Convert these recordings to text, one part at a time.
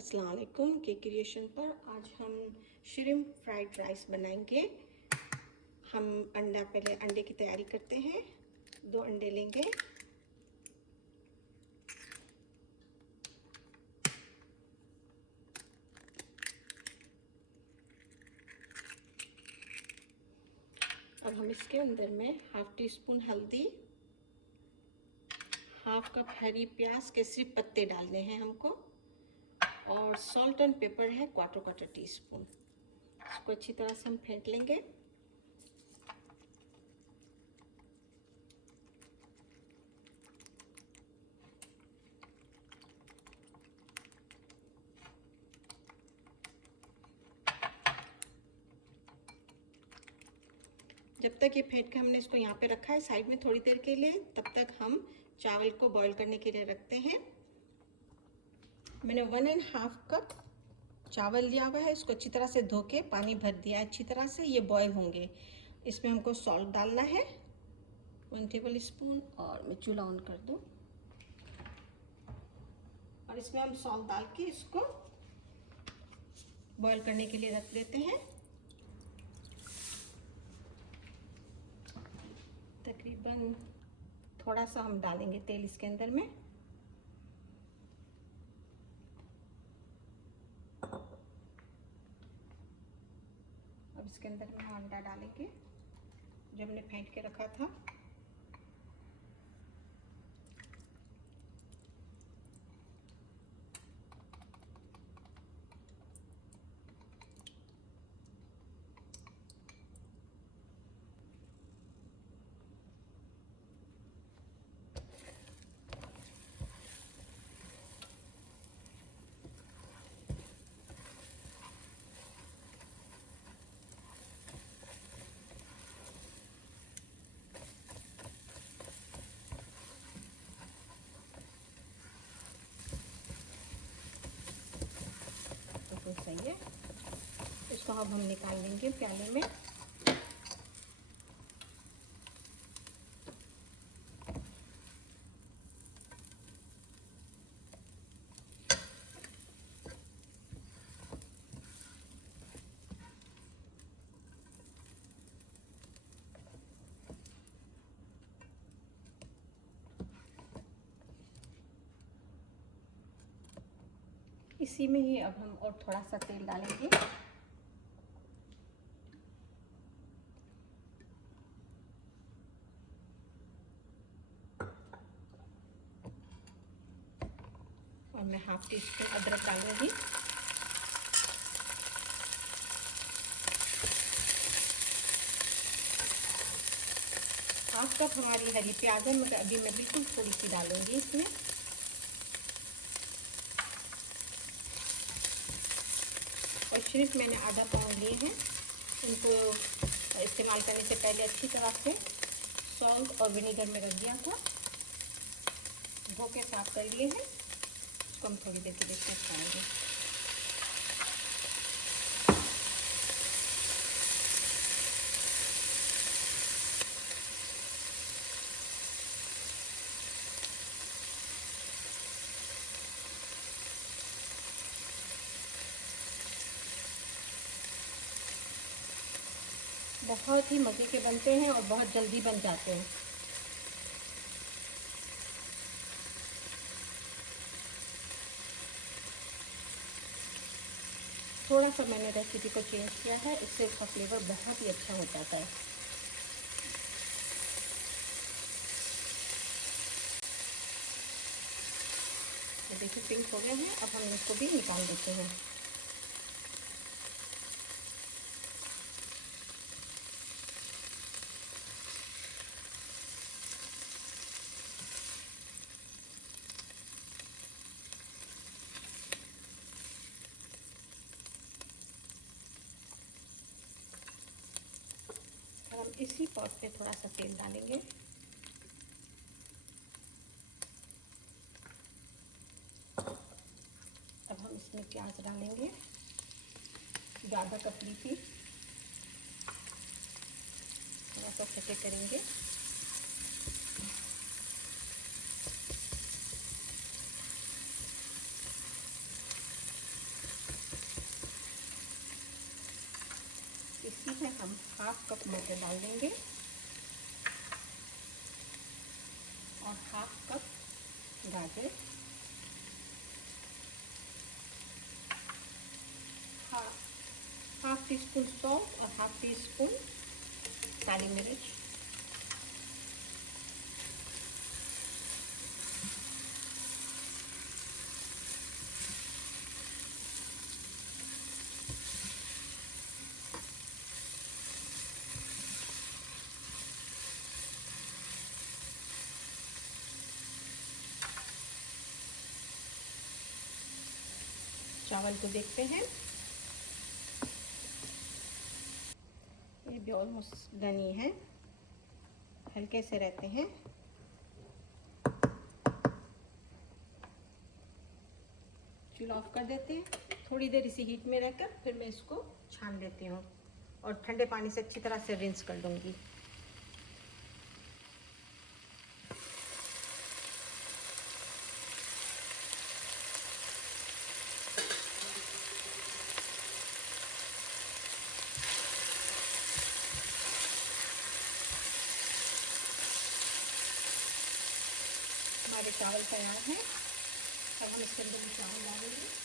अस्सलाम वालेकुम के क्रिएशन पर आज हम श्रिम्प फ्राइड राइस बनाएंगे। हम पहले अंडे की तैयारी करते हैं। 2 अंडे लेंगे। अब हम इसके अंदर में हाफ टी स्पून हल्दी, हाफ कप हरी प्याज के सिर्फ पत्ते डालने हैं हमको, और सॉल्ट एंड पेपर है क्वार्टर टी स्पून। इसको अच्छी तरह से हम फेंट लेंगे। जब तक ये फेंट के हमने इसको यहाँ पे रखा है साइड में थोड़ी देर के लिए, तब तक हम चावल को बॉईल करने के लिए रखते हैं। मैंने 1.5 कप चावल लिया हुआ है। इसको अच्छी तरह से धो के पानी भर दिया है अच्छी तरह से। ये बॉईल होंगे। इसमें हमको सॉल्ट डालना है 1 टेबल स्पून, और मैं चूल्हा ऑन कर दूँ। और इसमें हम सॉल्ट डाल के इसको बॉईल करने के लिए रख देते हैं। तकरीबन थोड़ा सा हम डालेंगे तेल इसके अंदर में। अब इसके अंदर में हम अंडा डालेंगे जो हमने फेंट के रखा था। सही है। इसको अब हम निकाल लेंगे प्याले में। इसी में ही अब हम और थोड़ा सा तेल डालेंगे। और मैं हाफ टी स्पून अदरक डालूंगी। हाफ कप हमारी हरी प्याज है, मगर अभी मैं बिल्कुल थोड़ी सी डालूंगी इसमें। और श्रिम्प मैंने आधा पाउंड लिए हैं। इनको इस्तेमाल करने से पहले अच्छी तरह से सॉल्ट और विनेगर में रख दिया था, धो के साफ कर लिए हैं। इसको हम थोड़ी देर के लिए खाएंगे। बहुत ही मज़े के बनते हैं और बहुत जल्दी बन जाते हैं। थोड़ा सा मैंने रेसिपी को चेंज किया है, इससे इसका फ्लेवर बहुत ही अच्छा हो जाता है। तो देखिए पिंक हो गए हैं। अब हम इसको भी निकाल देते हैं। हम इसी पॉट पे थोड़ा सा तेल डालेंगे। अब हम इसमें प्याज डालेंगे, ज़्यादा पतली थी, थोड़ा सा सटे करेंगे। हाफ कप मटर डाल देंगे और हाफ कप गाजर, हाफ टी स्पून सॉल्ट और हाफ टी स्पून काली मिर्च, चावल को देखते हैं। ये भी ऑलमोस्ट डन ही है, हल्के से रहते हैं। चूल्हा ऑफ कर देते हैं, थोड़ी देर इसी हीट में रहकर फिर मैं इसको छान लेती हूँ और ठंडे पानी से अच्छी तरह से रिंस कर दूँगी। हमारे चावल तैयार हैं, अब हम इसके अंदर चावल डालेंगे।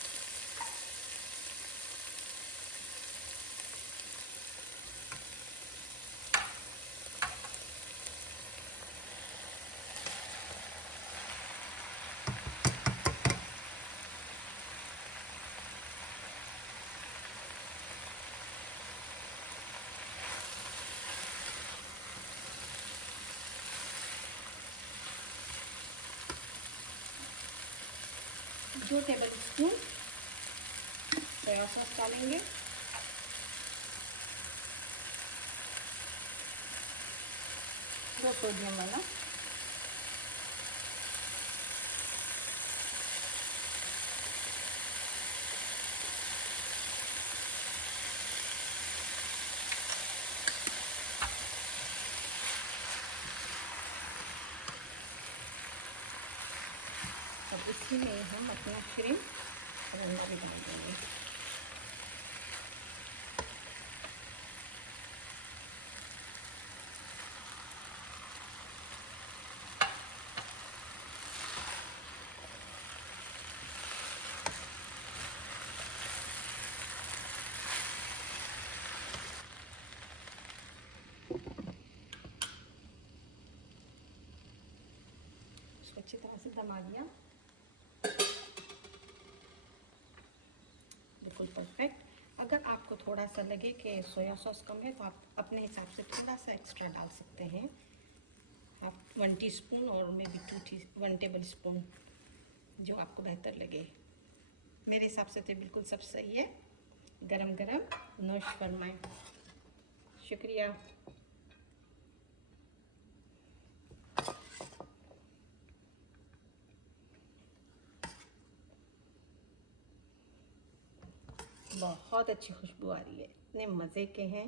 दो टेबल स्पून सोया सॉस डालेंगे, वो सोडियम वाला, अब इसी में हम अपना श्रिम्प रंगा भी डाल देंगे। इसको अच्छी तरह से दमा दिया, बिल्कुल परफेक्ट। अगर आपको थोड़ा सा लगे कि सोया सॉस कम है तो आप अपने हिसाब से थोड़ा सा एक्स्ट्रा डाल सकते हैं, आप 1 टीस्पून और मे बी 1 टेबल स्पून, जो आपको बेहतर लगे। मेरे हिसाब से तो बिल्कुल सब सही है। गरम गरम नोश फरमाएं। शुक्रिया। बहुत अच्छी खुशबू आ रही है, इतने मज़े के हैं।